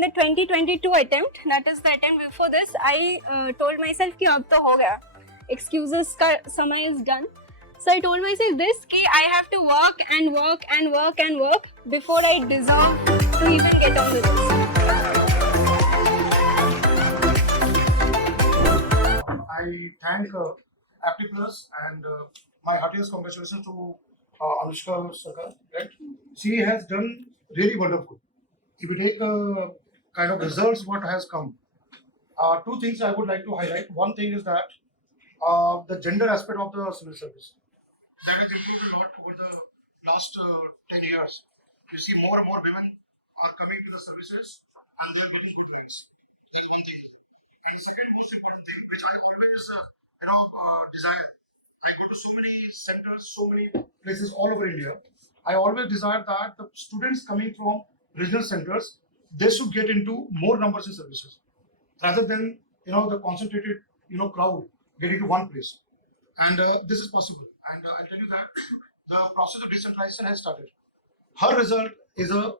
in the 2022 attempt, that is the attempt before this, I told myself कि अब तो हो गया, excuses का समय is done. So I told myself this कि I have to work and work and work and work before I deserve to even get on the list. I thank Apti Plus and my heartiest congratulations to Anushka Sarkar. Right? She has done really wonderful. If we take kind of results, what has come, two things I would like to highlight. One thing is that the gender aspect of the civil service that has improved a lot over the last 10 years. You see more and more women are coming to the services and they are getting good rights. That's one thing. And second most important thing, which I always desire. I go to so many centers, so many places all over India. I always desire that the students coming from regional centers, they should get into more numbers in services rather than the concentrated crowd getting to one place. And this is possible. And I'll tell you that the process of decentralization has started. Her result is a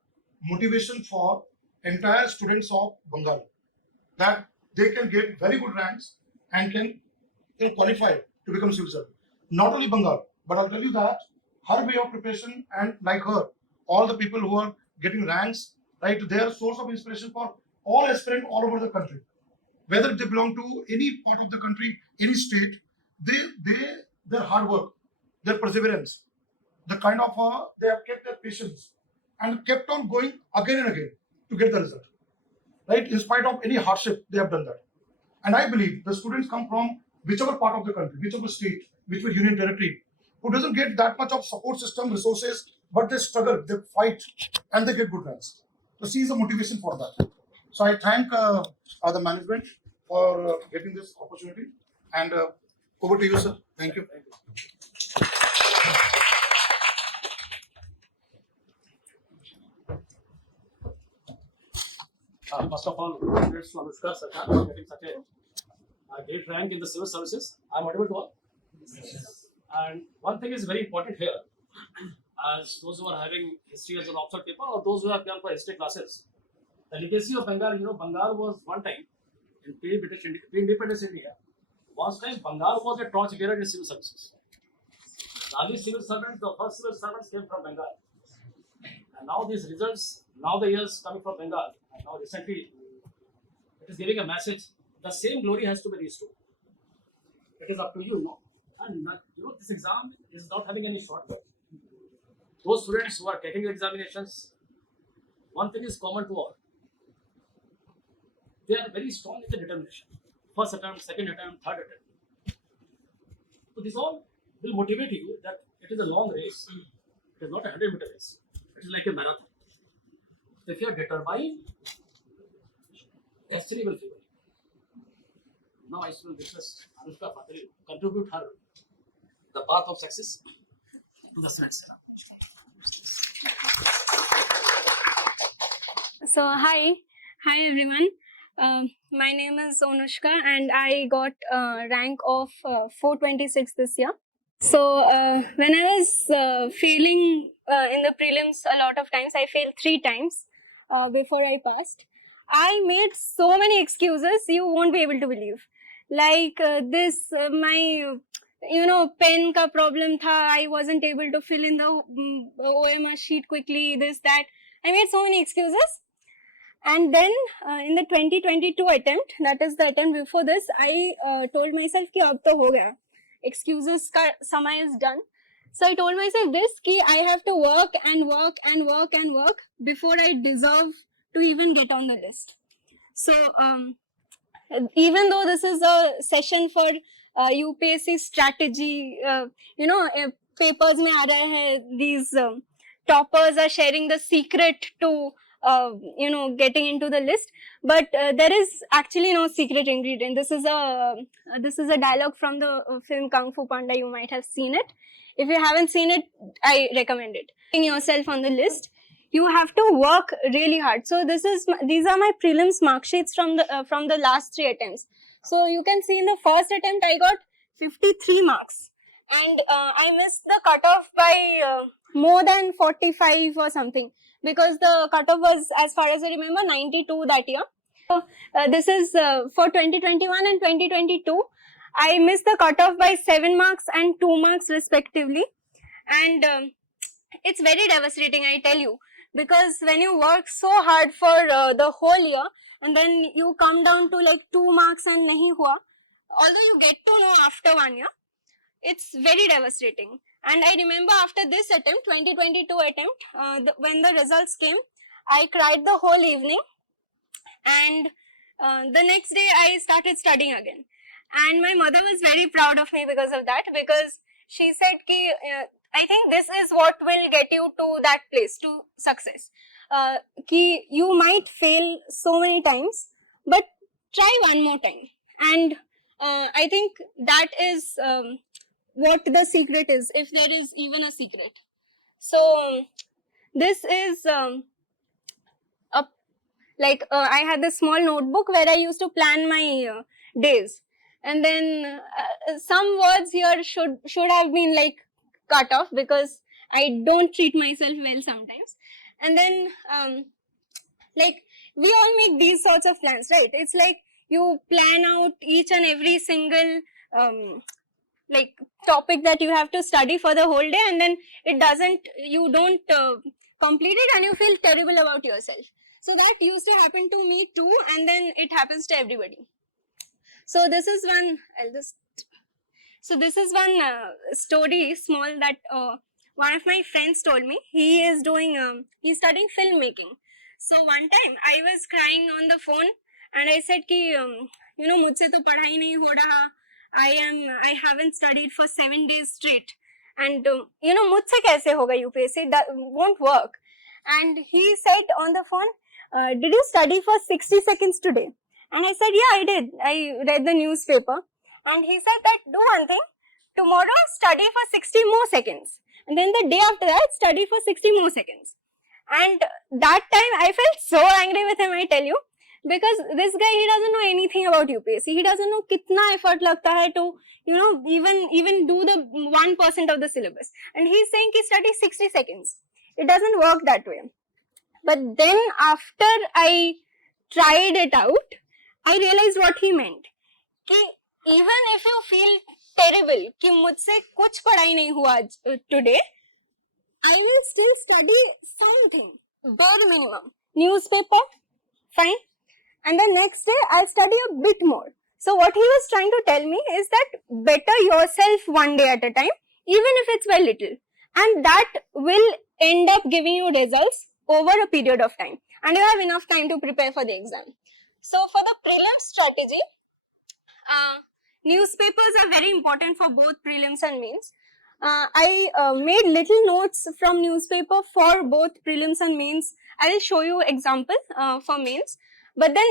motivation for entire students of Bengal that they can get very good ranks and can qualify to become civil servant. Not only Bengal, but I'll tell you that her way of preparation and like her, all the people who are getting ranks, right, they are a source of inspiration for all aspirants all over the country. Whether they belong to any part of the country, any state, their hard work, their perseverance, the kind of they have kept their patience and kept on going again and again to get the result. Right? In spite of any hardship, they have done that. And I believe the students come from whichever part of the country, whichever state, whichever union territory, who doesn't get that much of support system, resources, but they struggle, they fight, and they get good ranks. So she is a motivation for that. So I thank the management for getting this opportunity. And over to you, sir. Thank you. First of all, congratulations to Anushka Sarkar for getting such a great rank in the civil services. I'm audible to all. Yes. And one thing is very important here, as those who are having history as an optional paper or those who have gone for history classes, the legacy of Bengal, Bengal was one time in pre-independence India. One time, Bengal was a torch bearer in civil services. The early civil servants, the first civil servants came from Bengal. And now these results, now the years coming from Bengal, and now recently, it is giving a message. The same glory has to be restored. It is up to you, And this exam is not having any shortcut. Those students who are taking the examinations, one thing is common to all. They are very strong in the determination. First attempt, second attempt, third attempt. So this all will motivate you that it is a long race. It is not a 100-meter race. It is like a marathon. If you are determined, destiny will favor you. Now I should request Anushka Patri to contribute her the path of success to the next era. So hi everyone. My name is Anushka and I got rank of 426 this year. So when I was failing in the prelims a lot of times, I failed 3 times before I passed. I made so many excuses you won't be able to believe. Like my pen ka problem tha, I wasn't able to fill in the OMR sheet quickly, this, that. I made so many excuses. And then in the 2022 attempt, that is the attempt before this, I told myself ki ab to ho gaya. Excuses ka samay is done. So I told myself this ki I have to work and work and work and work before I deserve to even get on the list. So even though this is a session for UPSC strategy, papers mein aa rahe hai, these toppers are sharing the secret to getting into the list, but there is actually no secret ingredient. This is a dialogue from the film Kung Fu Panda. You might have seen it. If you haven't seen it, I recommend it. Putting yourself on the list, you have to work really hard. So these are my prelims mark sheets from the last 3 attempts. So you can see in the first attempt I got 53 marks, and I missed the cutoff by more than 45 or something. because the cutoff was, as far as I remember, 92 that year. So this is for 2021 and 2022. I missed the cutoff by 7 marks and 2 marks respectively, and it's very devastating, I tell you, because when you work so hard for the whole year and then you come down to like 2 marks and nahi hua, although you get to know after 1 year, it's very devastating. And I remember after this attempt, 2022 attempt, when the results came, I cried the whole evening, and the next day I started studying again. And my mother was very proud of me because of that, because she said ki, I think this is what will get you to that place, to success. Ki you might fail so many times, but try one more time. And I think that is what the secret is, if there is even a secret. So this is I had this small notebook where I used to plan my days, and then some words here should have been like cut off because I don't treat myself well sometimes. And then like we all make these sorts of plans, right? It's like you plan out each and every single like topic that you have to study for the whole day, and then you don't complete it and you feel terrible about yourself. So that used to happen to me too, and then it happens to everybody. So this is one, story small that one of my friends told me. He is doing, he's studying filmmaking. So one time I was crying on the phone and I said ki, mujhse to padhai nahi ho raha. I haven't studied for 7 days straight. And mujhse kaise hoga UPSC? That won't work. And he said on the phone, did you study for 60 seconds today? And I said, yeah, I did. I read the newspaper. And he said that do one thing, tomorrow study for 60 more seconds. And then the day after that, study for 60 more seconds. And that time I felt so angry with him, I tell you, because this guy, he doesn't know anything about UPSC. He doesn't know kitna effort lagta hai to, even do the 1% of the syllabus. And he's saying ki study 60 seconds. It doesn't work that way. But then after I tried it out, I realized what he meant. Ki even if you feel terrible, ki mujhse kuch padhai nahi hua today, I will still study something, bare minimum. Newspaper, fine. And the next day, I'll study a bit more. So what he was trying to tell me is that better yourself one day at a time, even if it's very little. And that will end up giving you results over a period of time. And you have enough time to prepare for the exam. So for the prelims strategy, newspapers are very important for both prelims and mains. I made little notes from newspaper for both prelims and mains. I will show you example for mains. But then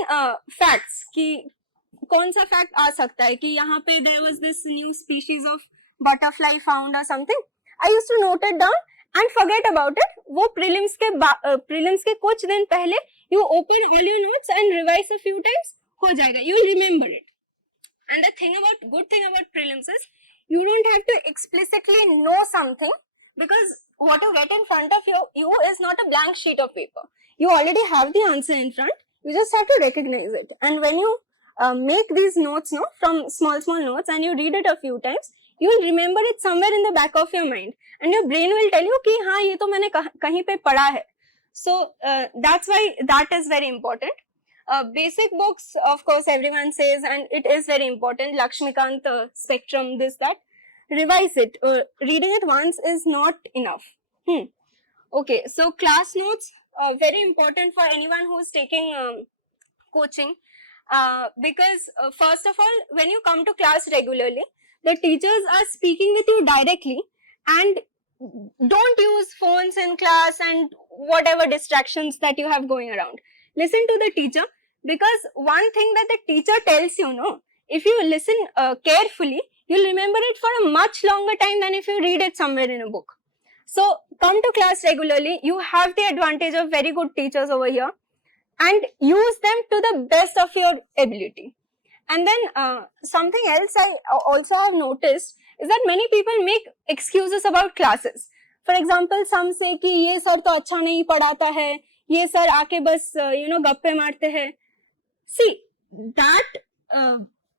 facts, कि कौन सा fact आ सकता है कि यहाँ पे there was this new species of butterfly found or something. I used to note it down and forget about it. वो prelims के कुछ दिन पहले you open all your notes and revise a few times, हो जाएगा. You will remember it. And the good thing about prelims is you don't have to explicitly know something, because what you get in front of you is not a blank sheet of paper. You already have the answer in front. You just have to recognize it. And when you make these notes from small notes and you read it a few times, you will remember it somewhere in the back of your mind. And your brain will tell you कि हाँ ये तो मैंने कहीं पे पढ़ा है. So that's why that is very important. Basic books, of course, everyone says, and it is very important. Lakshmikant, Spectrum, this, that. Revise it. Reading it once is not enough. Okay, so class notes, very important for anyone who is taking coaching. Because first of all, when you come to class regularly, the teachers are speaking with you directly, and don't use phones in class and whatever distractions that you have going around. Listen to the teacher, because one thing that the teacher tells you, if you listen carefully, you'll remember it for a much longer time than if you read it somewhere in a book. So come to class regularly. You have the advantage of very good teachers over here, and use them to the best of your ability. And then something else I also have noticed is that many people make excuses about classes. For example, some say कि ये sir तो अच्छा नहीं पढ़ाता है, ये sir आके बस गप्पे मारते हैं. See, that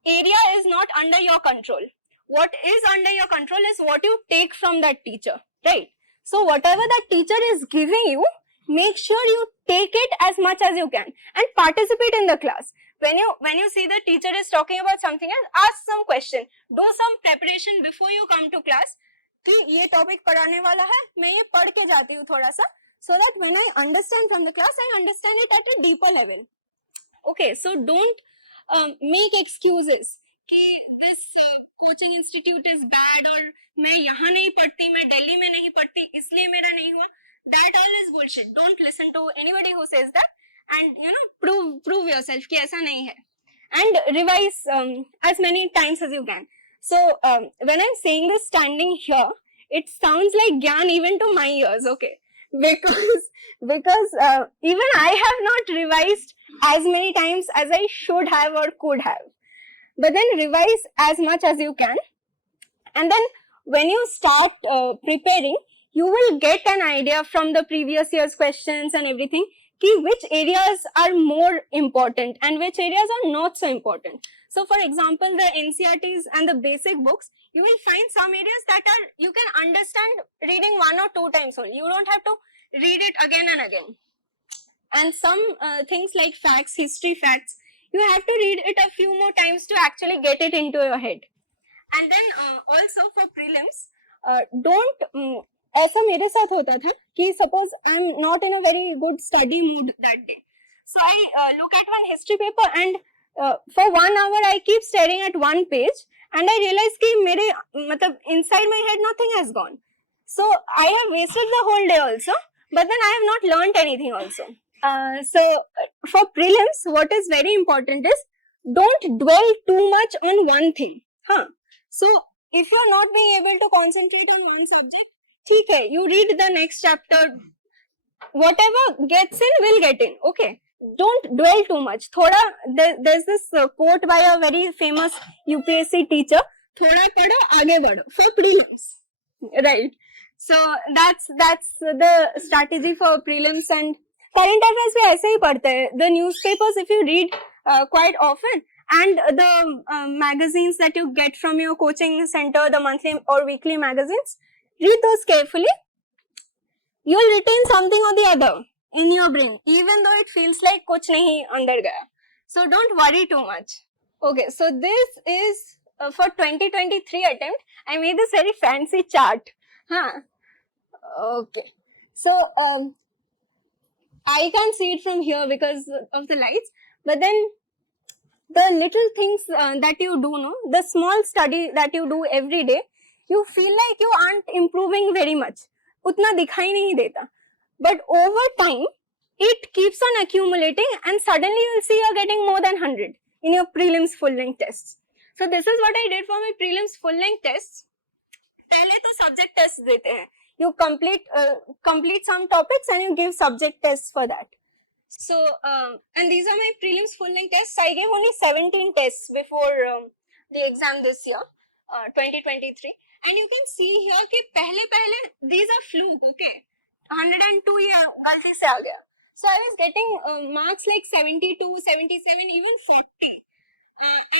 area is not under your control. What is under your control is what you take from that teacher, right? So whatever that teacher is giving you, make sure you take it as much as you can and participate in the class. When you see the teacher is talking about something else, ask some question, do some preparation before you come to class. कि ये topic पढ़ाने वाला है, मैं ये पढ़ के जाती हूँ थोड़ा सा, so that when I understand from the class, I understand it at a deeper level. Okay, so don't make excuses कि this coaching institute is bad or मैं यहाँ नहीं पढ़ती, मैं दिल्ली में नहीं पढ़ती, इसलिए मेरा नहीं हुआ. That all is bullshit. Don't listen to anybody who says that, and prove yourself कि ऐसा नहीं है, and revise as many times as you can. So when I'm saying this standing here, it sounds like gyan even to my ears, okay? Because even I have not revised as many times as I should have or could have. But then revise as much as you can, and then when you start preparing, you will get an idea from the previous year's questions and everything कि which areas are more important and which areas are not so important. So for example, the NCERTs and the basic books, you will find some areas that are you can understand reading 1 or 2 times only. You don't have to read it again and again. And some things like facts, history facts, you have to read it a few more times to actually get it into your head. And then also for prelims, don't ऐसा मेरे साथ होता था कि suppose I'm not in a very good study mood that day, so I look at one history paper and for 1 hour I keep staring at one page and I realize कि मेरे मतलब inside my head nothing has gone, so I have wasted the whole day also, but then I have not learnt anything also. So for prelims, what is very important is don't dwell too much on one thing. So if you're not being able to concentrate on one subject, ठीक है, you read the next chapter, whatever gets in will get in, okay? Don't dwell too much. थोड़ा there's this quote by a very famous UPSC teacher, थोड़ा पढ़ो आगे बढ़ो, for prelims, right? So that's the strategy for prelims. And current affairs भी ऐसे ही पढ़ते हैं. The newspapers, if you read quite often, and the magazines that you get from your coaching center, the monthly or weekly magazines, read those carefully. You'll retain something or the other in your brain, even though it feels like कुछ नहीं अंदर गया. So don't worry too much. Okay, so this is for 2023 attempt. I made this very fancy chart. Okay. So I can't see it from here because of the lights, but then the little things that you do, the small study that you do every day, you feel like you aren't improving very much. उतना दिखाई नहीं देता. But over time, it keeps on accumulating and suddenly you'll see you're getting more than 100 in your prelims full-length tests. So this is what I did for my prelims full-length tests. पहले तो subject tests देते हैं. You complete some topics and you give subject tests for that. So, and these are my prelims full-length tests. I gave only 17 tests before the exam this year, 2023. And you can see here कि पहले these are fluke, okay? 102 ये गलती से आ गया. So I was getting marks like 72, 77, even 40.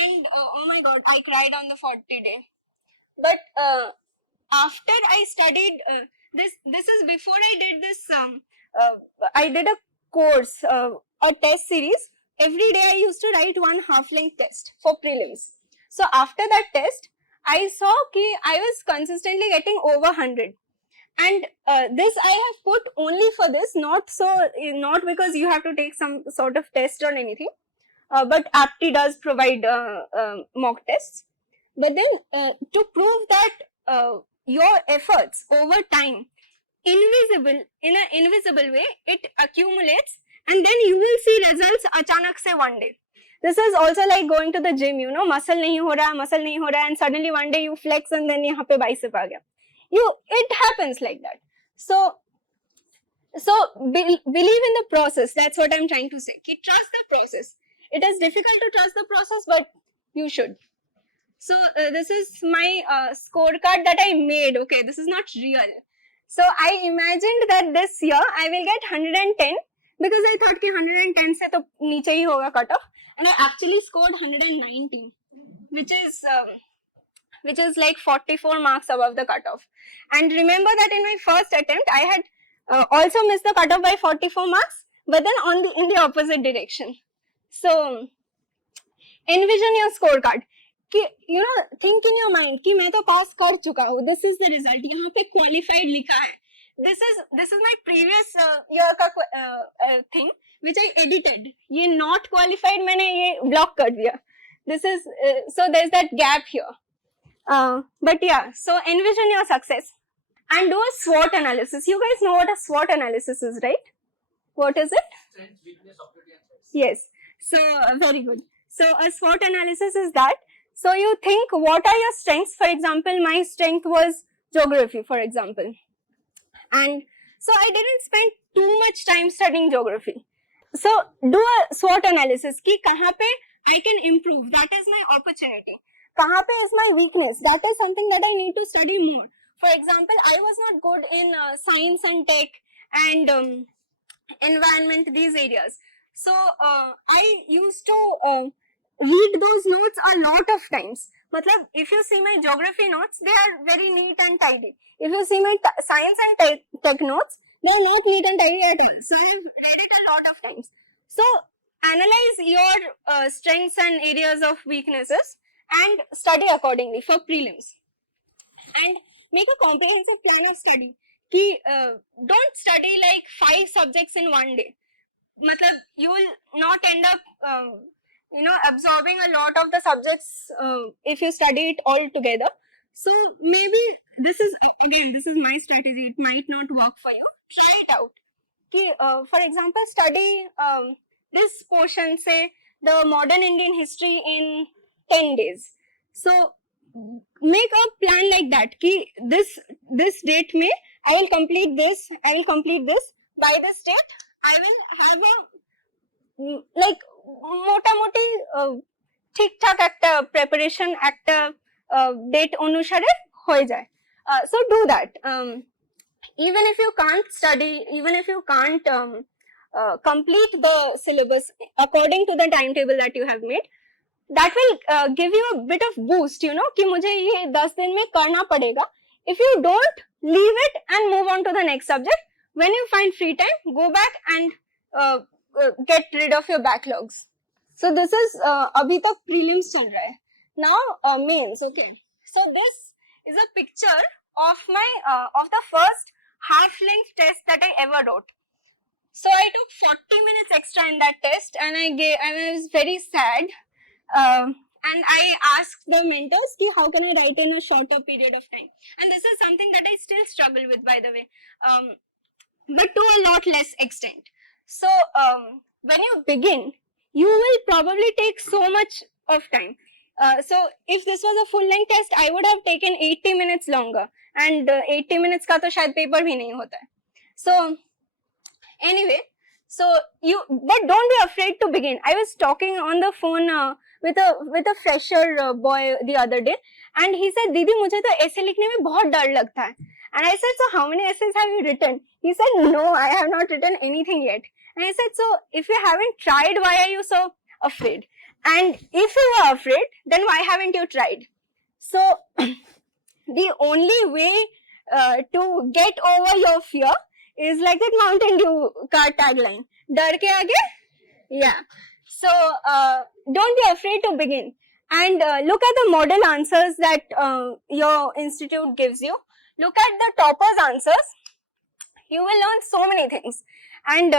And oh my god, I cried on the 40 day. But after I studied, this is before I did this, I did a course, a test series. Every day I used to write one half-length test for prelims. So after that test, I saw कि I was consistently getting over 100. And this I have put only for this, not because you have to take some sort of test or anything, but APTI does provide mock tests. But then to prove that your efforts over time, in an invisible way, it accumulates, and then you will see results अचानक से one day. This is also like going to the gym, muscle नहीं हो रहा, and suddenly one day you flex and then यहाँ पे bicep आ गया. It happens like that. So believe in the process. That's what I'm trying to say. Trust the process. It is difficult to trust the process, but you should. So this is my scorecard that I made. Okay, this is not real. So I imagined that this year I will get 110 because I thought कि 110 से तो नीचे ही होगा cut off, and I actually scored 119, which is like 44 marks above the cutoff. And remember that in my first attempt I had also missed the cutoff by 44 marks, but then in the opposite direction. So envision your scorecard. कि think in your mind कि मैं तो पास कर चुका हूँ, this is the result, यहाँ पे qualified लिखा है, this is my previous year का thing which I edited, ये not qualified मैंने ये block कर दिया, this is so there's that gap here. But yeah, so envision your success and do a SWOT analysis. You guys know what a SWOT analysis is, right? What is it? Strength, weakness, opportunity, and threats. Yes. So very good. So a SWOT analysis is that. So you think, what are your strengths? For example, my strength was geography, for example. And so I didn't spend too much time studying geography. So do a SWOT analysis कि कहाँ पे I can improve. That is my opportunity. कहाँ पे is my weakness. That is something that I need to study more. For example, I was not good in science and tech and environment, these areas. So I used to read those notes a lot of times. Matlab, if you see my geography notes, they are very neat and tidy. If you see my science and tech notes, they are not neat and tidy at all. So I have read it a lot of times. So analyze your strengths and areas of weaknesses and study accordingly for prelims. And make a comprehensive plan of study. Ki, don't study like 5 subjects in one day. Matlab, you will not end up absorbing a lot of the subjects if you study it all together. So maybe this is my strategy. It might not work for you. Try it out. Ki, for example, study this portion, say the modern Indian history in 10 days. So make a plan like that. Ki, this date mein I will complete this. By this date, I will have a like मोटामोटी ठीक ठाक একটা preparation একটা date অনুসারে হয়ে যায়. So do that. Even if you can't study, even if you can't complete the syllabus according to the timetable that you have made, that will give you a bit of boost, कि मुझे ये 10 दिन में करना पड़ेगा. If you don't, leave it and move on to the next subject. When you find free time, go back and get rid of your backlogs. So this is abhi tak prelims chal raha hai. Now mains. Okay. So this is a picture of my of the first half-length test that I ever wrote. So I took 40 minutes extra in that test, and I was very sad. And I asked the mentors ki how can I write in a shorter period of time. And this is something that I still struggle with, by the way, but to a lot less extent. So when you begin, you will probably take so much of time. So if this was a full length test, I would have taken 80 minutes longer, and 80 minutes का तो शायद paper भी नहीं होता है. So anyway, but don't be afraid to begin. I was talking on the phone with a fresher boy the other day, and he said, "Didi, मुझे तो essay लिखने में बहुत डर लगता है." And I said, "So how many essays have you written?" He said, "No, I have not written anything yet." And I said, "So if you haven't tried, why are you so afraid? And if you are afraid, then why haven't you tried?" So the only way to get over your fear is like that Mountain Dew ka tagline, "Dar ke aage." Yeah. So don't be afraid to begin, and look at the model answers that your institute gives you. Look at the toppers' answers. You will learn so many things, and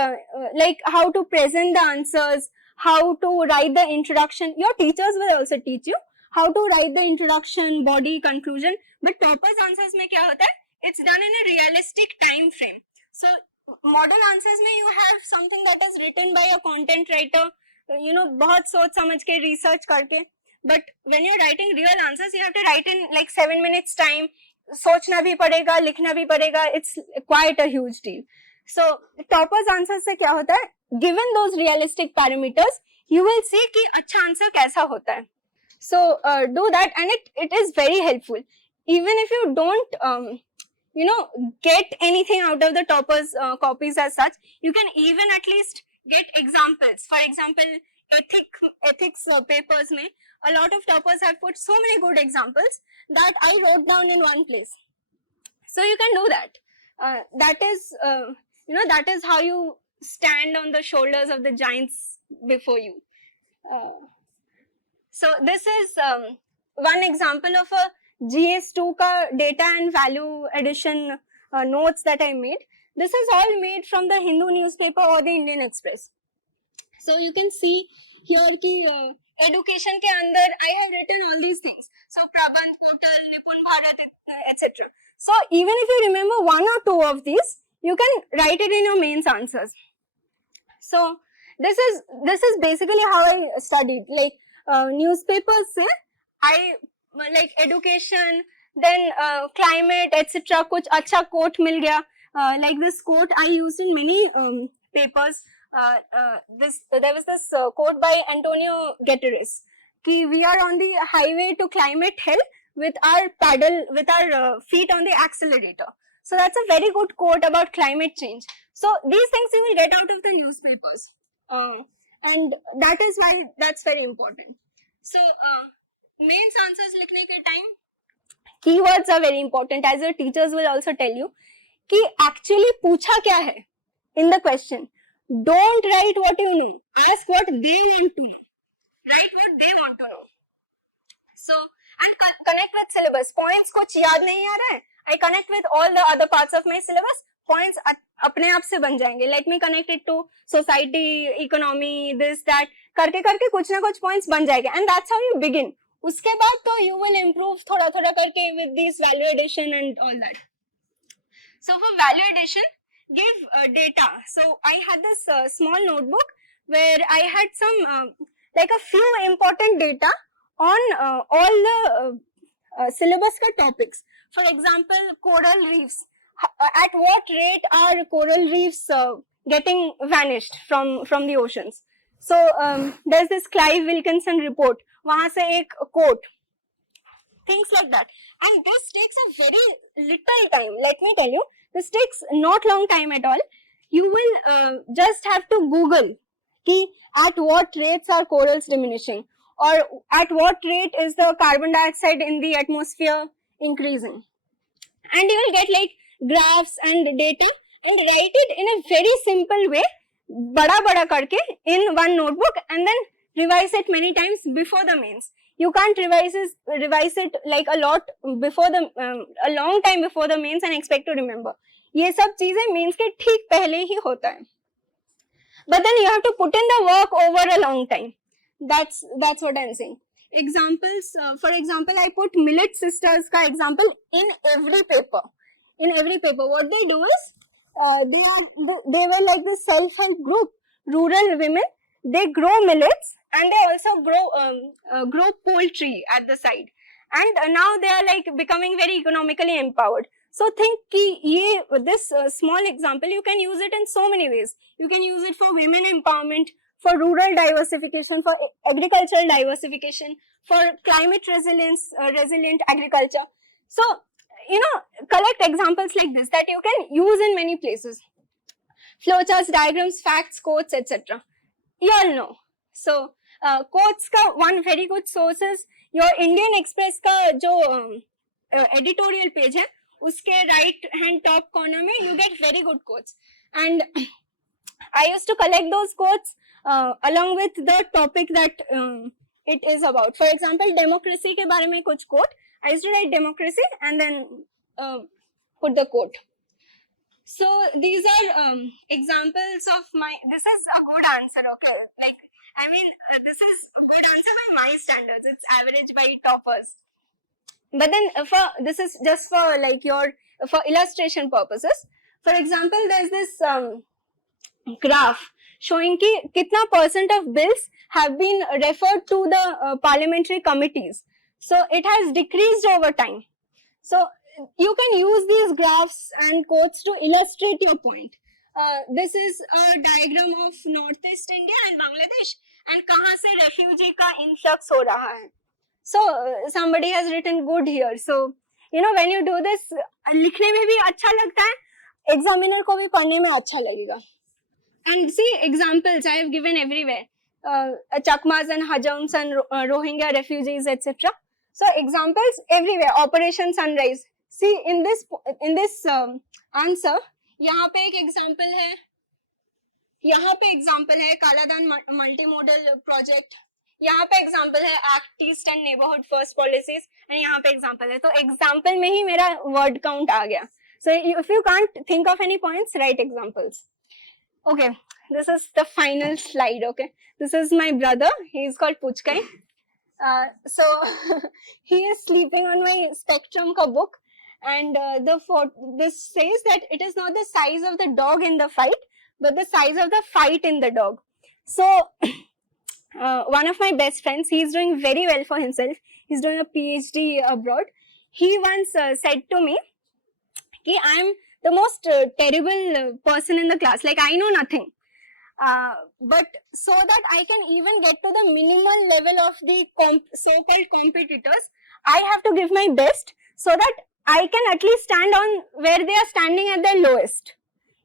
like how to present the answers, how to write the introduction. Your teachers will also teach you how to write the introduction, body, conclusion. But toppers' answers में क्या होता है? It's done in a realistic time frame. So model answers में you have something that is written by a content writer, बहुत सोच समझ के research करके. But when you're writing real answers, you have to write in like 7 minutes time. सोचना भी पड़ेगा, लिखना भी पड़ेगा. It's quite a huge deal. So toppers answers से क्या होता है? Given those realistic parameters, you will see कि अच्छा answer कैसा होता है. So do that, and it is very helpful. Even if you don't get anything out of the toppers copies as such. You can even at least get examples. For example, ethics papers mein a lot of toppers have put so many good examples that I wrote down in one place. So you can do that. That is that is how you stand on the shoulders of the giants before you. So this is one example of a GS2 ka data and value addition notes that I made. This is all made from the Hindu newspaper or the Indian Express. So you can see here ki education ke andar I have written all these things. So Prabandh Portal, Nipun Bharat, etc. So even if you remember one or two of these, you can write it in your mains answers. So this is basically how I studied. Like newspapers se I like education, then climate, etc. कुछ अच्छा quote मिल गया. Like this quote I used in many papers. There was this quote by Antonio Guterres. कि we are on the highway to climate hell with our feet on the accelerator. So that's a very good quote about climate change. So these things you will get out of the newspapers, and that is why that's very important. So mains answers लिखने के time keywords are very important, as your teachers will also tell you कि actually पूछा क्या है in the question. Don't write what you know, ask what they want to know. Write what they want to know. So and connect with syllabus. Points कुछ याद नहीं आ रहा है, I connect with all the other parts of my syllabus. Points अपने आप से बन जाएंगे. Let me connect it to society, economy, this, that. करके करके कुछ ना कुछ points बन जाएंगे. And that's how you begin. उसके बाद तो you will improve थोड़ा थोड़ा करके with these value addition and all that. So for value addition, give data. So I had this small notebook where I had some like a few important data on all the syllabus ka topics. For example, coral reefs. At what rate are coral reefs getting vanished from the oceans? So there's this Clive Wilkinson report. वहाँ से एक quote. Things like that. And this takes a very little time. Let me tell you, this takes not long time at all. You will just have to Google ki at what rates are corals diminishing, or at what rate is the carbon dioxide in the atmosphere increasing. And you will get like graphs and data and write it in a very simple way, bada karke in one notebook, and then revise it many times before the mains. You can't revise it like a long time before the mains and expect to remember. ये सब चीजें mains के ठीक पहले ही होता है. But then you have to put in the work over a long time. That's what I'm saying. Examples, for example, I put Millet Sisters ka example in every paper. In every paper, what they do is, they were like the self-help group, rural women. They grow millets and they also grow poultry at the side. And now they are like becoming very economically empowered. So think ki this small example, you can use it in so many ways. You can use it for women empowerment, for rural diversification, for agricultural diversification, for climate resilience, resilient agriculture. So, collect examples like this that you can use in many places. Flowcharts, diagrams, facts, quotes, etc. You all know. So, quotes ka one very good source is your Indian Express ka jo editorial page hai, uske right hand top corner mein you get very good quotes. And I used to collect those quotes along with the topic that it is about. For example, democracy ke bare mein kuch quote. I used to write democracy and then put the quote. So these are examples of my. This is a good answer, okay? Like this is a good answer by my standards. It's average by toppers. But then this is just for like for illustration purposes. For example, there's this graph showing ki kitna percent of bills have been referred to the parliamentary committees. So it has decreased over time. So you can use these graphs and quotes to illustrate your point. This is a diagram of Northeast India and Bangladesh and kahan se refugee ka influx ho raha hai. So somebody has written good here. So when you do this, लिखने में भी अच्छा लगता है, examiner को भी पढ़ने में अच्छा लगेगा. And see examples I have given everywhere, Chakmas and Hajams and Rohingya refugees, etc. So examples everywhere. Operation Sunrise. See in this answer, यहाँ पे एक example है, यहाँ पे example है कालादान multimodal project, यहाँ पे example है Act East and Neighborhood First Policies, and यहाँ पे example है. तो example में ही मेरा word count आ गया. So if you can't think of any points, write examples. Okay, this is the final slide. Okay, this is my brother. He is called Puchkai. So he is sleeping on my Spectrum ka book, and this says that it is not the size of the dog in the fight, but the size of the fight in the dog. So one of my best friends, he is doing very well for himself. He's doing a PhD abroad. He once said to me, "Ki I am the most terrible person in the class. Like I know nothing. But so that I can even get to the minimal level of the so-called competitors, I have to give my best so that I can at least stand on where they are standing at their lowest."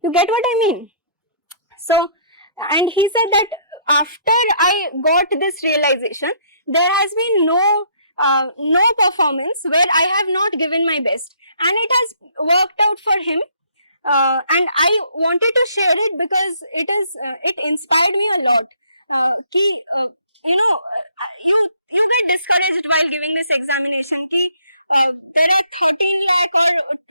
You get what I mean? So, and he said that after I got this realization, there has been no performance where I have not given my best, and it has worked out for him. And I wanted to share it because it inspired me a lot. You get discouraged while giving this examination. There are 13 lakh or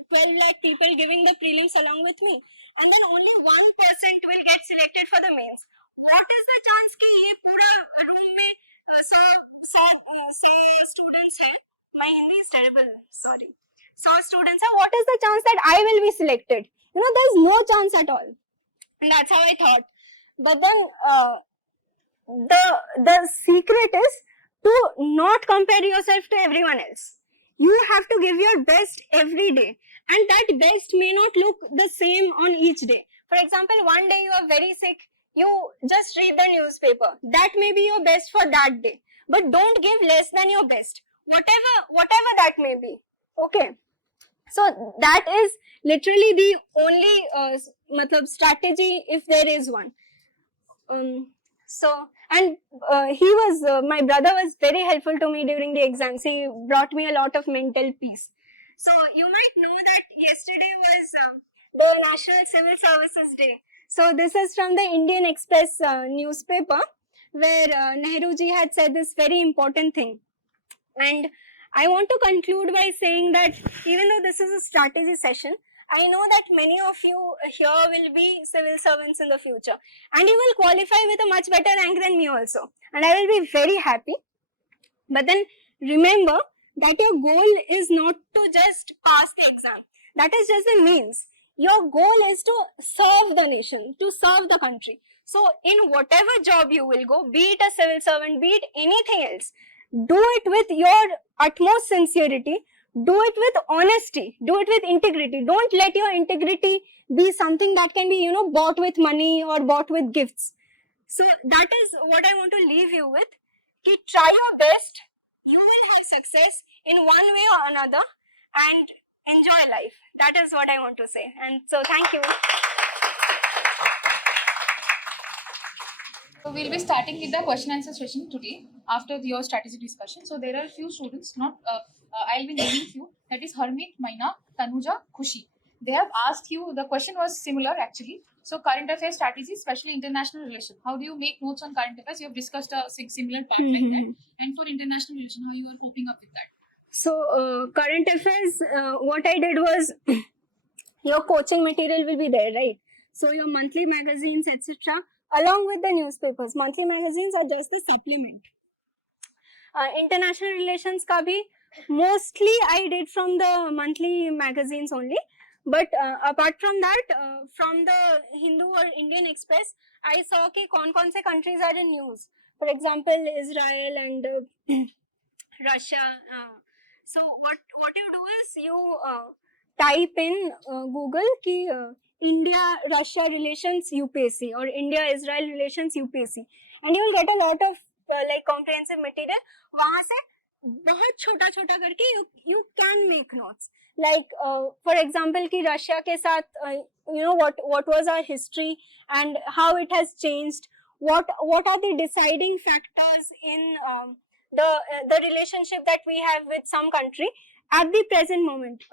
12 lakh people giving the prelims along with me, and then only 1% will get selected for the mains. What is the chance कि ये पूरा room में 100 students हैं? My Hindi is terrible. Sorry. 100 students हैं. What is the chance that I will be selected? There's no chance at all. And that's how I thought. But then the secret is to not compare yourself to everyone else. You have to give your best every day, and that best may not look the same on each day. For example, one day you are very sick, you just read the newspaper. That may be your best for that day, but don't give less than your best, whatever that may be. Okay. So that is literally the only strategy, if there is one. My brother was very helpful to me during the exams. He brought me a lot of mental peace. So you might know that yesterday was the National Civil Services Day. So this is from the Indian Express newspaper, where Nehru ji had said this very important thing. And I want to conclude by saying that even though this is a strategy session, I know that many of you here will be civil servants in the future, and you will qualify with a much better rank than me also, and I will be very happy. But then remember that your goal is not to just pass the exam. That is just the means. Your goal is to serve the nation, to serve the country. So in whatever job you will go, be it a civil servant, be it anything else, do it with your utmost sincerity, do it with honesty, do it with integrity. Don't let your integrity be something that can be, bought with money or bought with gifts. So that is what I want to leave you with. Try your best, you will have success in one way or another, and enjoy life. That is what I want to say. And so thank you. So we'll be starting with the question answer session today after your strategy discussion. So there are a few students, I'll be naming few. That is Harmeet, Maina, Tanuja, Khushi. They have asked you, the question was similar actually. So current affairs strategy, especially international relations. How do you make notes on current affairs? You have discussed a similar part like that. And for international relations, how you are coping up with that? So current affairs, what I did was, your coaching material will be there, right? So your monthly magazines, etc., along with the newspapers. Monthly magazines are just the supplement. International relations ka bhi mostly I did from the monthly magazines only. But apart from that, from the Hindu or Indian Express, I saw ki kaun se countries are in news. For example, Israel and Russia. So what you do is you type in Google ki India-Russia relations UPSC or India-Israel relations UPSC, and you will get a lot of comprehensive material. वहाँ से बहुत छोटा छोटा करके you can make notes. Like for example कि Russia के साथ what was our history and how it has changed. What are the deciding factors in the relationship that we have with some country at the present moment.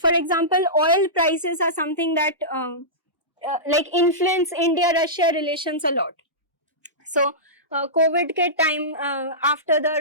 For example, oil prices are something that like influence India-Russia relations a lot. So COVID के time after the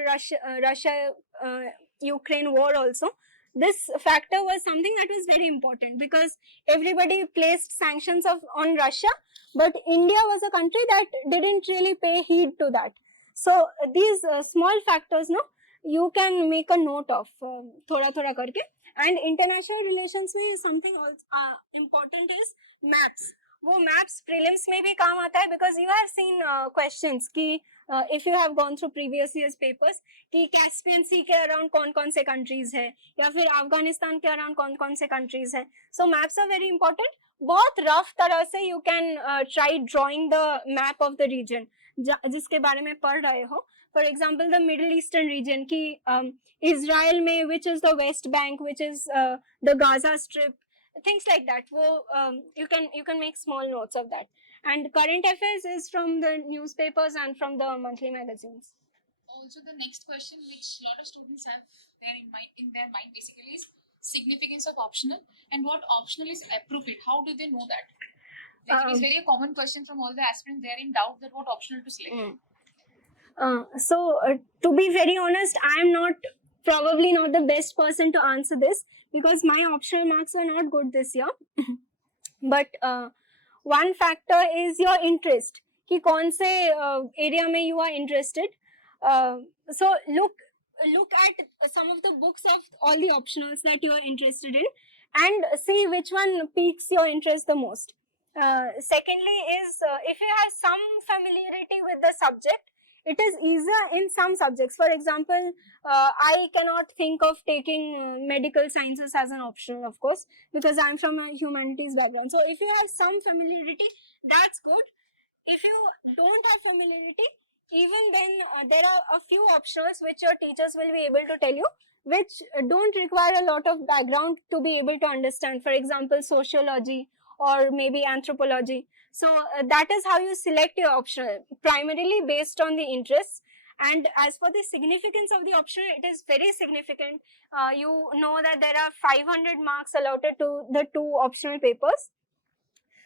Russia-Ukraine war also, this factor was something that was very important because everybody placed sanctions on Russia, but India was a country that didn't really pay heed to that. So these small factors, no, you can make a note of thoda thoda karke. And international relations में something also important is maps. वो maps prelims में भी काम आता है because you have seen questions कि if you have gone through previous years papers कि Caspian Sea के around कौन-कौन से countries है या फिर अफगानिस्तान के around कौन-कौन से countries है. So maps are very important. बहुत rough तरह से you can try drawing the map of the region जिसके बारे में पढ़ रहे हो. For example, the Middle Eastern region कि Israel में which is the West Bank, which is the Gaza Strip, things like that. वो you can make small notes of that. And current affairs is from the newspapers and from the monthly magazines. Also, the next question, which a lot of students have there in their mind, basically is significance of optional and what optional is appropriate. How do they know that? Like, it is very a common question from all the aspirants. They are in doubt that what optional to select. So to be very honest, I am probably not the best person to answer this because my optional marks were not good this year. But one factor is your interest कि कौन से area में you are interested. So look at some of the books of all the optionals that you are interested in and see which one piques your interest the most. Secondly is if you have some familiarity with the subject, it is easier in some subjects. For example, I cannot think of taking medical sciences as an optional, of course, because I'm from a humanities background. So if you have some familiarity, that's good. If you don't have familiarity, even then there are a few optionals which your teachers will be able to tell you, which don't require a lot of background to be able to understand. For example, sociology or maybe anthropology. So that is how you select your optional, primarily based on the interests. And as for the significance of the optional, it is very significant. You know that there are 500 marks allotted to the 2 optional papers.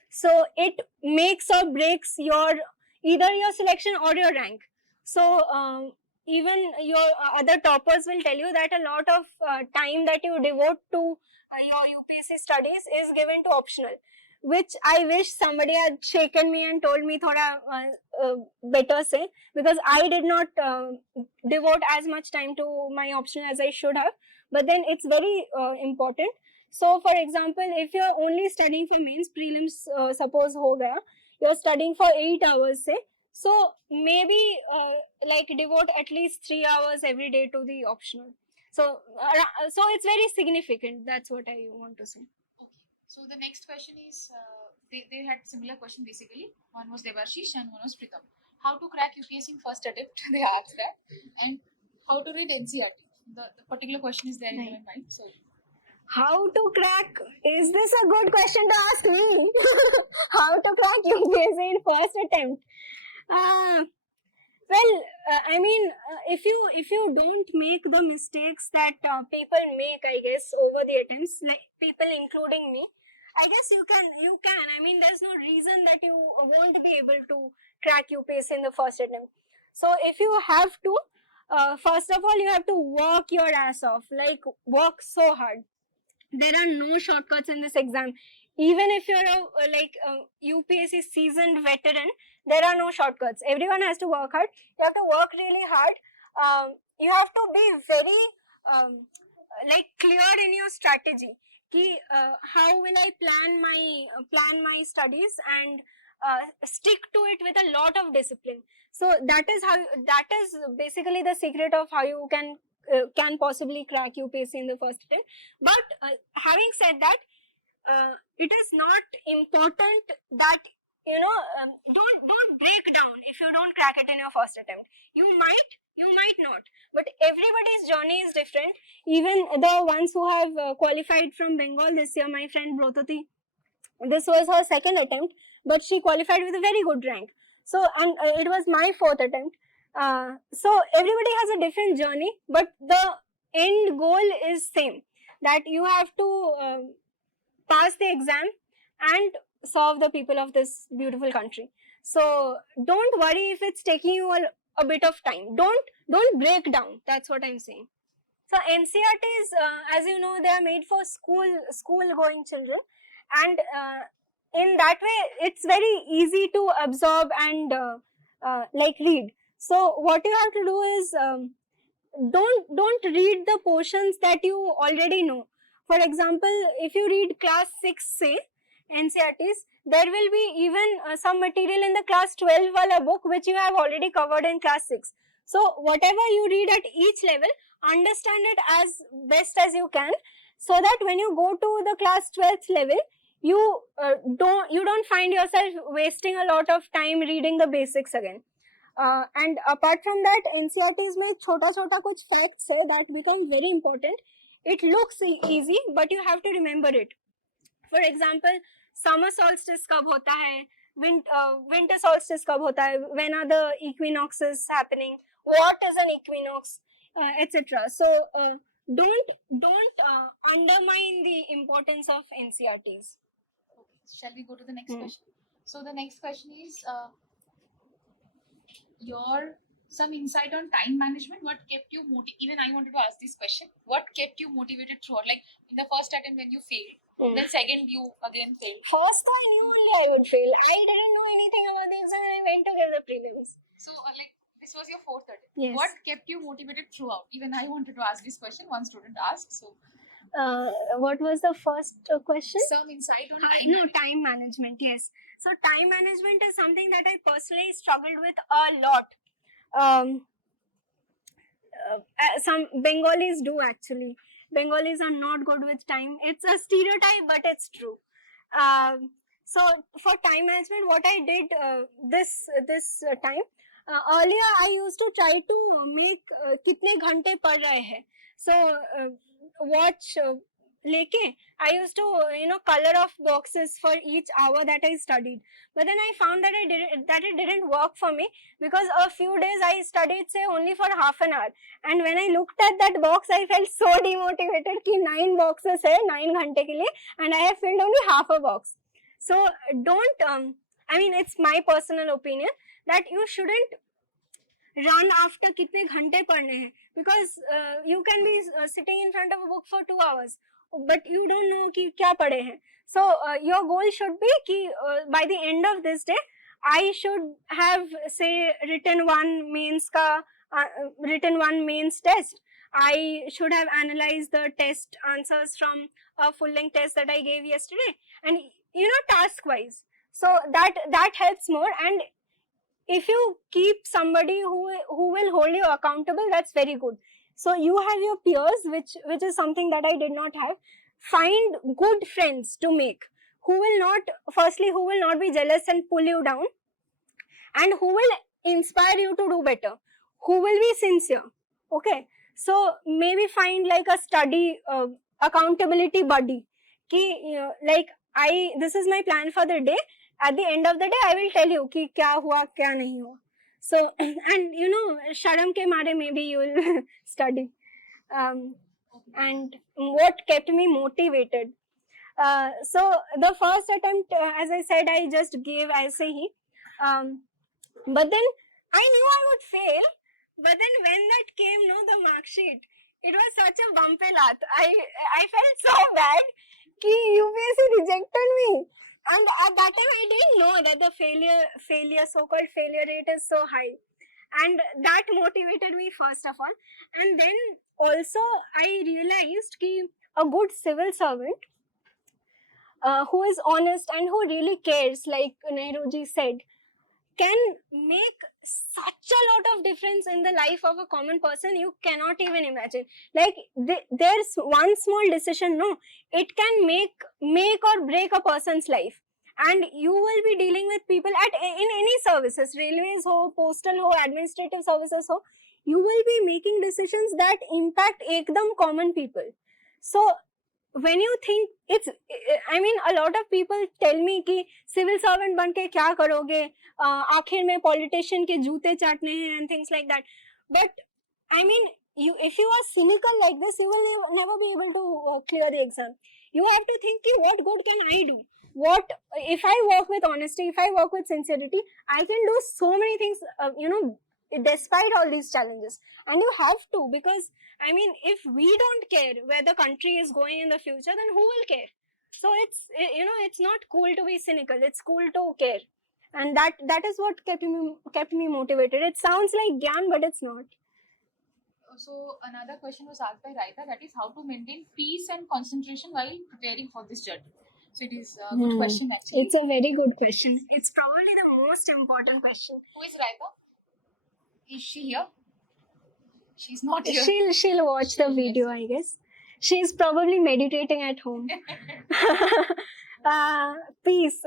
So it makes or breaks either your selection or your rank. So even your other toppers will tell you that a lot of time that you devote to your UPSC studies is given to optional, which I wish somebody had shaken me and told me thoda better say, because I did not devote as much time to my optional as I should have. But then it's very important. So for example, if you're only studying for mains, prelims suppose ho gaya, you're studying for 8 hours say, so maybe like devote at least 3 hours every day to the optional. So it's very significant. That's what I want to say. Okay. So the next question is, they had similar question basically. One was Devarshish and one was Pritam. How to crack UPSC in first attempt? They asked that. And how to read NCERT? The particular question is there in your mind. So how to crack? Is this a good question to ask me? How to crack UPSC in first attempt? I mean, if you don't make the mistakes that people make, I guess, over the attempts, like people including me, I guess you can. I mean, there's no reason that you won't be able to crack UPSC in the first attempt. So if you have to, first of all, you have to work your ass off, like work so hard. There are no shortcuts in this exam. Even if you're a UPSC seasoned veteran, there are no shortcuts. Everyone has to work hard. You have to work really hard. You have to be very clear in your strategy. How will I plan my studies and stick to it with a lot of discipline. So that is basically the secret of how you can possibly crack UPSC in the first attempt. But having said that, it is not important that don't break down if you don't crack it in your first attempt. You might, you might not, but everybody's journey is different. Even the ones who have qualified from Bengal this year, my friend Brototi, this was her second attempt, but she qualified with a very good rank. So, and it was my fourth attempt. So everybody has a different journey, but the end goal is same, that you have to pass the exam and serve the people of this beautiful country. So don't worry if it's taking you a bit of time. Don't break down. That's what I'm saying. So NCRTs, as you know, they are made for school going children, and in that way it's very easy to absorb and like read. So what you have to do is don't read the portions that you already know. For example, if you read class 6 say NCRTs, there will be even some material in the class 12 wala book which you have already covered in class 6. So whatever you read at each level, understand it as best as you can, so that when you go to the class 12th level, you don't find yourself wasting a lot of time reading the basics again. And apart from that, NCRTs में छोटा छोटा कुछ facts है that become very important. It looks easy, but you have to remember it. For example, summer solstice कब होता है, winter solstice कब होता है, when are the equinoxes happening, what is an equinox, etc. So don't undermine the importance of NCRTs. Okay. Shall we go to the next Hmm. question? So the next question is some insight on time management. What kept you motivated? Even I wanted to ask this question. What kept you motivated throughout? Like in the first attempt when you failed, then second you again failed. First I knew only I would fail. I didn't know anything about the exam and I went to give the prelims. So like this was your fourth attempt. Yes. What kept you motivated throughout? Even I wanted to ask this question. One student asked. So What was the first question? some insight on No, time management, yes. So time management is something that I personally struggled with a lot. Some Bengalis do actually. Bengalis are not good with time. It's a stereotype, but it's true. So for time management, what I did this time, earlier I used to try to make kitne ghante pad rahe hai. So watch leke I used to color off boxes for each hour that I studied, but then I found that it didn't work for me, because a few days I studied say only for half an hour, and when I looked at that box I felt so demotivated ki 9 boxes hai 9 ghante ke liye and I have filled only half a box. So don't I mean, it's my personal opinion that you shouldn't run after kitne ghante padne hain, because you can be sitting in front of a book for 2 hours, but you don't know ki kya pade hain. So your goal should be ki by the end of this day I should have say written one mains test. I should have analyzed the test answers from a full length test that I gave yesterday, and task wise. So that helps more. And if you keep somebody who will hold you accountable, that's very good. So you have your peers, which is something that I did not have. Find good friends to make, who will not be jealous and pull you down, and who will inspire you to do better, who will be sincere. Okay, so maybe find like a study accountability buddy ki like this is my plan for the day. At the end of the day I will tell you ki kya hua kya nahi hua. So and sharam ke mare maybe you will study. And what kept me motivated, so the first attempt, as I said, I just gave ऐसे ही, but then I knew I would fail, but then when that came, the mark sheet, it was such a bump pe laat. I felt so bad कि UPSC rejected me, and at that time I didn't know that the so-called failure rate is so high, and that motivated me first of all. And then also I realized कि a good civil servant who is honest and who really cares, like Nehru ji said, can make such a lot of difference in the life of a common person you cannot even imagine. Like there's one small decision, it can make or break a person's life. And you will be dealing with people in any services, railways ho, postal ho, administrative services ho. you will be making decisions that impact ekdam common people. So when you think it's, I mean, a lot of people tell me कि civil servant बन के क्या करोगे, आखिर में politician के जूते चाटने हैं and things like that. But I mean, if you are cynical like this, you will never be able to clear the exam. You have to think कि what good can I do? What if I work with honesty, if I work with sincerity, I can do so many things, despite all these challenges. And you have to, because I mean, if we don't care where the country is going in the future, then who will care? So it's not cool to be cynical. It's cool to care, and that is what kept me motivated. It sounds like gyan, but it's not. So another question was asked by Raita, that is how to maintain peace and concentration while preparing for this journey. So it is a good question actually. It's a very good question. It's probably the most important question. Who is Raita? Is she here? She's not here. She'll watch the video, I guess. She's probably meditating at home. Peace.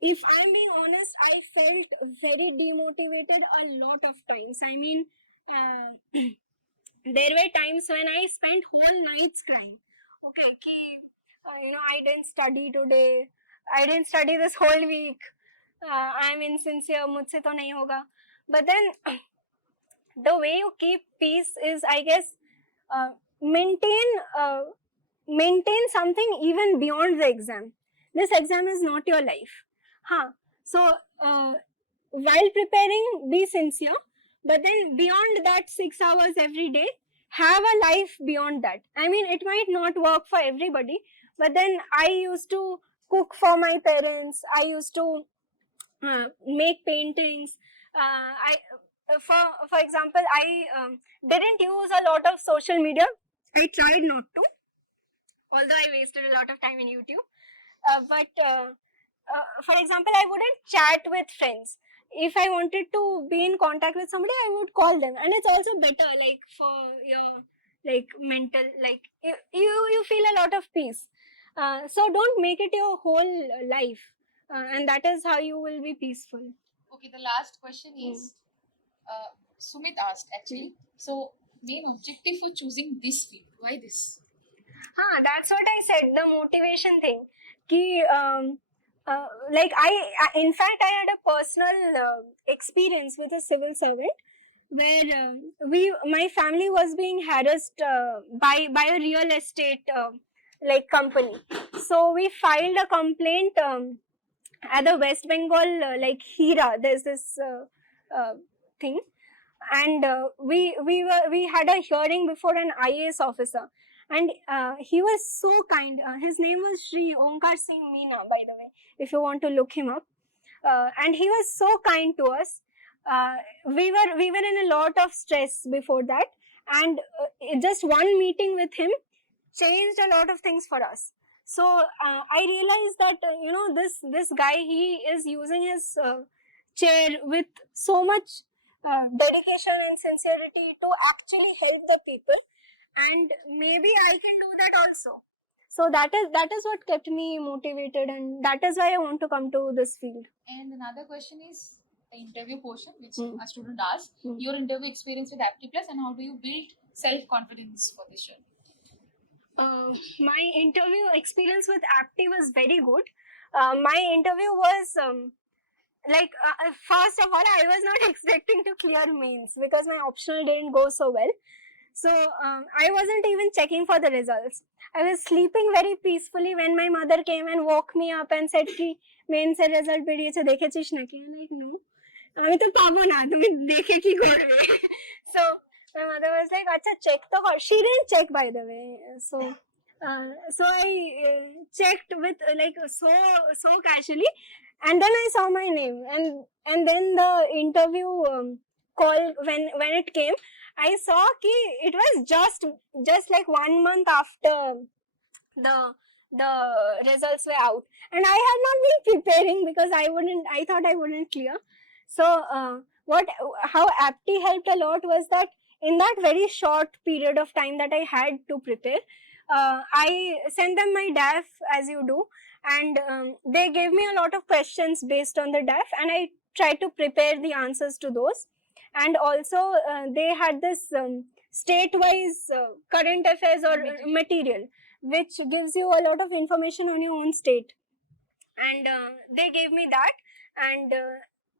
If I'm being honest, I felt very demotivated a lot of times. I mean, there were times when I spent whole nights crying. Okay, I didn't study today. I didn't study this whole week. I'm insincere. मुझसे तो नहीं होगा. But then, the way you keep peace is, I guess, maintain something even beyond the exam. This exam is not your life. So, while preparing, be sincere. But then beyond that 6 hours every day, have a life beyond that. I mean, it might not work for everybody. But then I used to cook for my parents. I used to make paintings. For example, I didn't use a lot of social media. I tried not to, although I wasted a lot of time in YouTube. But for example, I wouldn't chat with friends. If I wanted to be in contact with somebody, I would call them, and it's also better, like for your mental, you feel a lot of peace. So don't make it your whole life, and that is how you will be peaceful. Okay, the last question is Sumit asked actually. So, main objective for choosing this field? Why this? That's what I said. The motivation thing. In fact, I had a personal experience with a civil servant where my family was being harassed by a real estate company. So we filed a complaint at the West Bengal HERA. There's this thing, and we had a hearing before an IAS officer. And he was so kind. His name was Shri Onkar Singh Meena, by the way, if you want to look him up. And he was so kind to us. We were in a lot of stress before that, and just one meeting with him changed a lot of things for us. So I realized that this guy, he is using his chair with so much dedication and sincerity to actually help the people. And maybe I can do that also. So that is what kept me motivated, and that is why I want to come to this field. And another question is the interview portion, which a student asked. Your interview experience with Apti Plus, and how do you build self-confidence for this journey? My interview experience with Apti was very good. My interview was first of all, I was not expecting to clear mains because my optional didn't go so well. So I wasn't even checking for the results. I was sleeping very peacefully when my mother came and woke me up and said कि main se result बेरिয়েছে দেখেছিস নাকি? I'm like, no, আমি তো পাবো না, তুমি দেখে কি করবে? So my mother was like, আচ্ছা check তো কর. She didn't check, by the way. So I checked with so casually, and then I saw my name, and then the interview call when it came, I saw कि it was just like 1 month after the results were out, and I had not been preparing because I thought I wouldn't clear. So how Apti helped a lot was that in that very short period of time that I had to prepare, I sent them my DAF as you do, and they gave me a lot of questions based on the DAF, and I try to prepare the answers to those. And also they had this state-wise current affairs or material, which gives you a lot of information on your own state. And they gave me that. And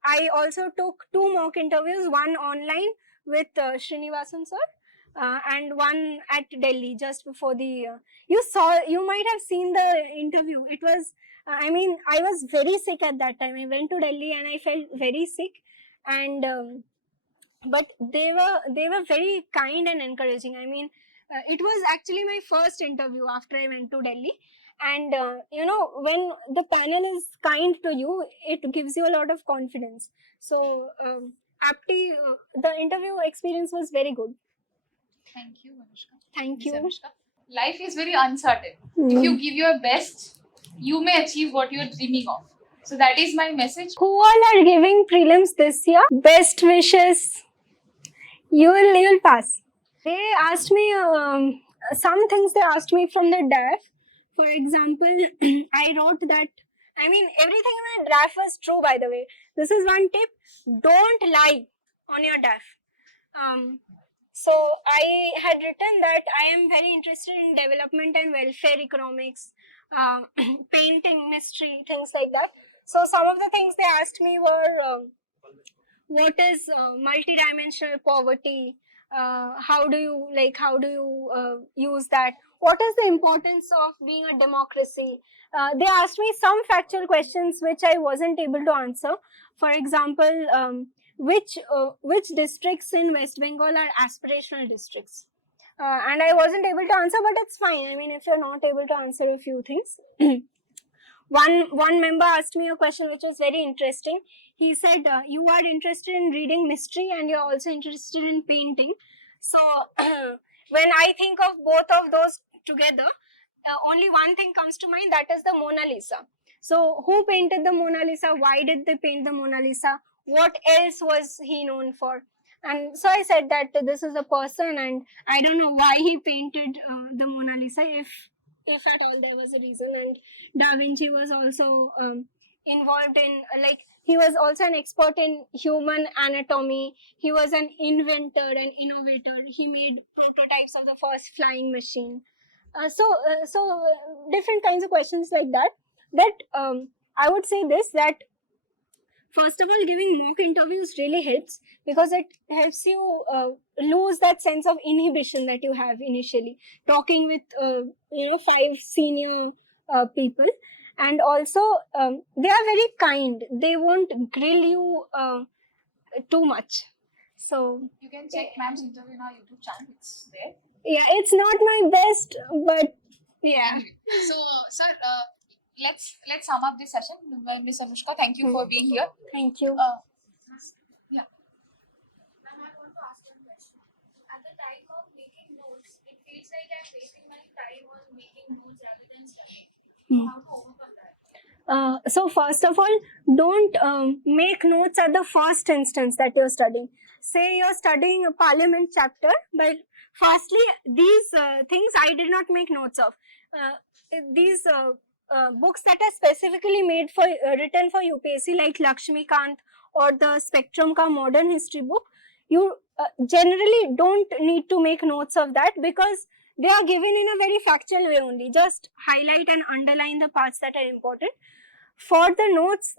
I also took 2 mock interviews, one online with Srinivasan sir, and one at Delhi just before the. You might have seen the interview. It was, I mean, I was very sick at that time. I went to Delhi and I felt very sick, and but they were very kind and encouraging. I mean, it was actually my first interview after I went to Delhi. And when the panel is kind to you, it gives you a lot of confidence. So Apti, the interview experience was very good. Thank you, Anushka. Thank Miss you. Anushka. Life is very uncertain. If you give your best, you may achieve what you are dreaming of. So that is my message. Who all are giving prelims this year? Best wishes. You will pass. They asked me some things. They asked me from the DAF. For example, I wrote that. I mean, everything in my draft was true. By the way, this is one tip: don't lie on your DAF. So I had written that I am very interested in development and welfare economics, painting, mystery, things like that. So some of the things they asked me were, what is multidimensional poverty? How do you use that? What is the importance of being a democracy? They asked me some factual questions which I wasn't able to answer. For example, which districts in West Bengal are aspirational districts? And I wasn't able to answer, but it's fine. I mean, if you're not able to answer a few things. One member asked me a question which was very interesting. He said, you are interested in reading mystery and you're also interested in painting. So when I think of both of those together, only one thing comes to mind, that is the Mona Lisa. So who painted the Mona Lisa? Why did they paint the Mona Lisa? What else was he known for? And so I said that this is a person, and I don't know why he painted the Mona Lisa, if at all there was a reason. And Da Vinci was also involved in, he was also an expert in human anatomy. He was an inventor and innovator. He made prototypes of the first flying machine. So different kinds of questions like that. I would say this, that first of all, giving mock interviews really helps, because it helps you lose that sense of inhibition that you have initially talking with 5 senior people. And also they are very kind. They won't grill you too much. So You can check ma'am's interview in our YouTube channel. It's there. yeah, it's not my best, but yeah. Anyway. So, sir, let's sum up this session. Miss Anushka, thank you for being here. Thank you. Yeah. Ma'am, I want to ask you a question. At the time of making notes, it feels like I'm wasting my time on making notes rather than studying. How to overcome that? So first of all, don't make notes at the first instance that you're studying. Say you're studying a parliament chapter, but firstly, these things I did not make notes of. These books that are specifically made for written for UPSC, like Lakshmikant or the Spectrum Ka modern history book, you generally don't need to make notes of that, because they are given in a very factual way only. Just highlight and underline the parts that are important. For the notes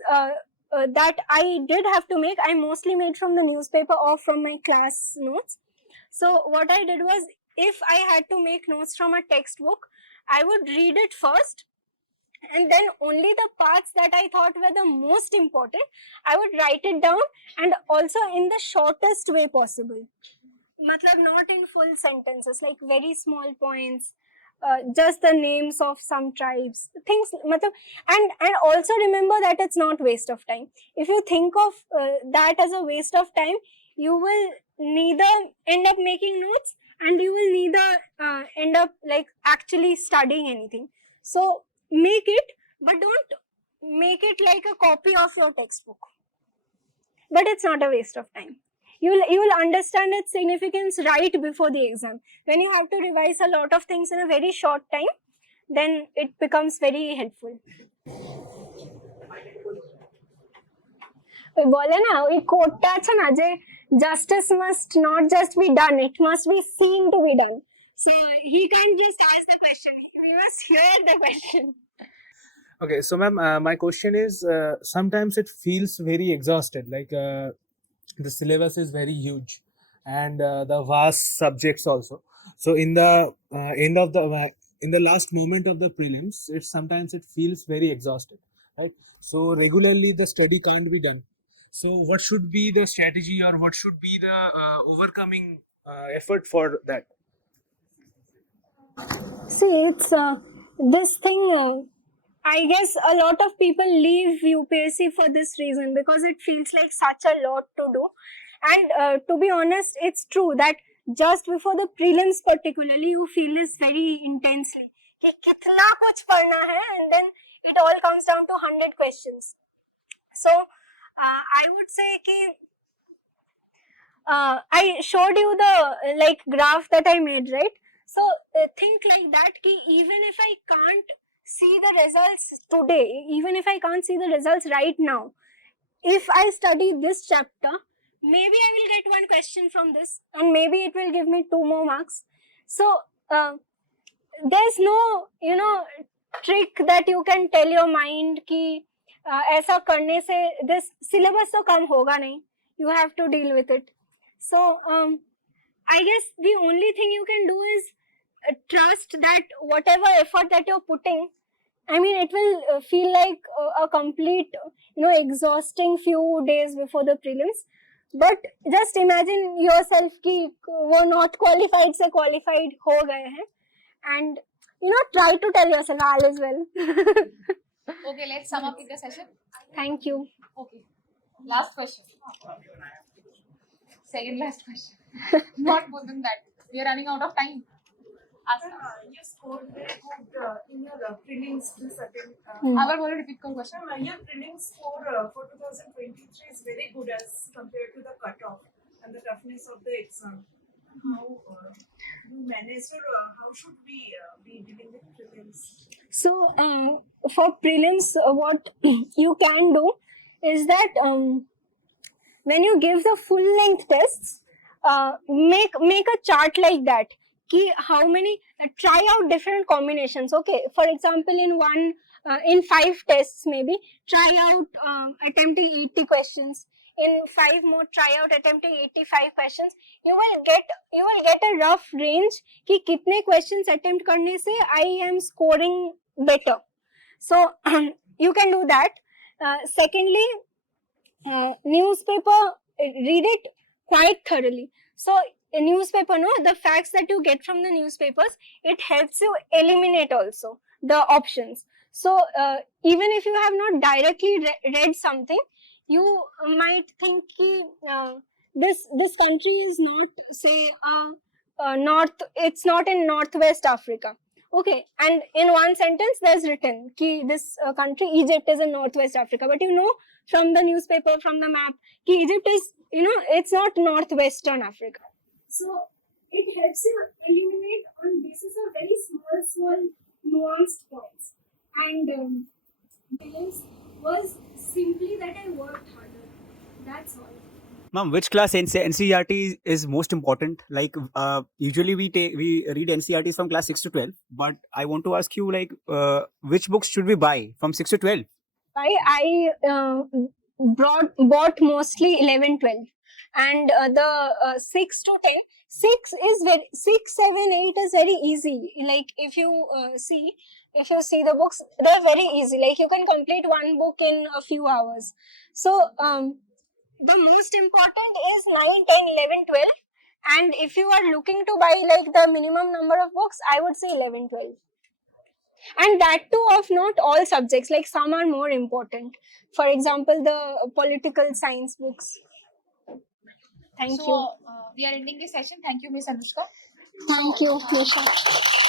that I did have to make, I mostly made from the newspaper or from my class notes. So what I did was, if I had to make notes from a textbook, I would read it first, and then only the parts that I thought were the most important, I would write it down, and also in the shortest way possible. Matlab not in full sentences, like very small points, just the names of some tribes, things, and also remember that it's not waste of time. If you think of that as a waste of time, you will neither end up making notes, and you will neither end up actually studying anything. So make it, but don't make it like a copy of your textbook. But it's not a waste of time. You will understand its significance right before the exam. When you have to revise a lot of things in a very short time, then it becomes very helpful. বলে না ওই কোটটা আছে না যে justice must not just be done, it must be seen to be done. So he can't just ask the question, we must hear the question. Okay, so ma'am, my question is sometimes it feels very exhausted, like the syllabus is very huge and the vast subjects also. So in the end of the in the last moment of the prelims, it sometimes it feels very exhausted, right? So regularly the study can't be done. So what should be the strategy or what should be the overcoming effort for that? See, it's this thing. I guess a lot of people leave UPSC for this reason because it feels like such a lot to do. And to be honest, it's true that just before the prelims, particularly, you feel this very intensely. कि कितना कुछ पढ़ना है, and then it all comes down to 100 questions. So I would say कि I showed you the like graph that I made, right? So think like that ki even if I can't see the results today, even if I can't see the results right now, if I study this chapter, maybe I will get one question from this and maybe it will give me 2 more marks. So there's no, trick that you can tell your mind कि ऐसा करने से this syllabus तो कम होगा नहीं. You have to deal with it. So I guess the only thing you can do is trust that whatever effort that you're putting, I mean, it will feel like a complete, exhausting few days before the prelims. But just imagine yourself कि वो not qualified से qualified हो गए हैं, and try to tell yourself all is well. Okay, let's sum up with the session. Thank you. Okay. Last question. Second last question. Not more than that. We are running out of time. Ask now. You scored very good in your prelims this attempt. I will repeat the question. Your prelims score for 2023 is very good as compared to the cutoff and the toughness of the exam. How you manage or how should we be dealing with prelims? So for prelims, what you can do is that when you give the full length tests, make a chart like that. Ki how many try out different combinations. Okay, for example, in 5 tests maybe try out attempting 80 questions. In 5 more try out attempting 85 questions. You will get a rough range कि कितने questions attempt करने से I am scoring better. So you can do that. Secondly, newspaper, read it quite thoroughly. So a newspaper, the facts that you get from the newspapers, it helps you eliminate also the options. So even if you have not directly read something, you might think this country is not, say, it's not in Northwest Africa. Okay, and in one sentence there's written ki this country, Egypt, is in Northwest Africa, but from the newspaper, from the map, ki Egypt is, it's not Northwestern Africa. So it helps you eliminate on basis of very small nuanced points. And prelims was simply that I worked harder. That's all. Ma'am, which class NCERT is most important? Like usually we read NCERTs from class 6 to 12, but I want to ask you which books should we buy from 6 to 12? I bought mostly 11, 12, and the 6 to 10. 6 is 7, 8 is very easy. Like if you see the books, they're very easy. Like you can complete one book in a few hours. So the most important is 9, 10, 11, 12. And if you are looking to buy like the minimum number of books, I would say 11, 12. And that too of not all subjects, like some are more important. For example, the political science books. Thank you. We are ending this session. Thank you, Miss Anushka. Thank you, Nisha.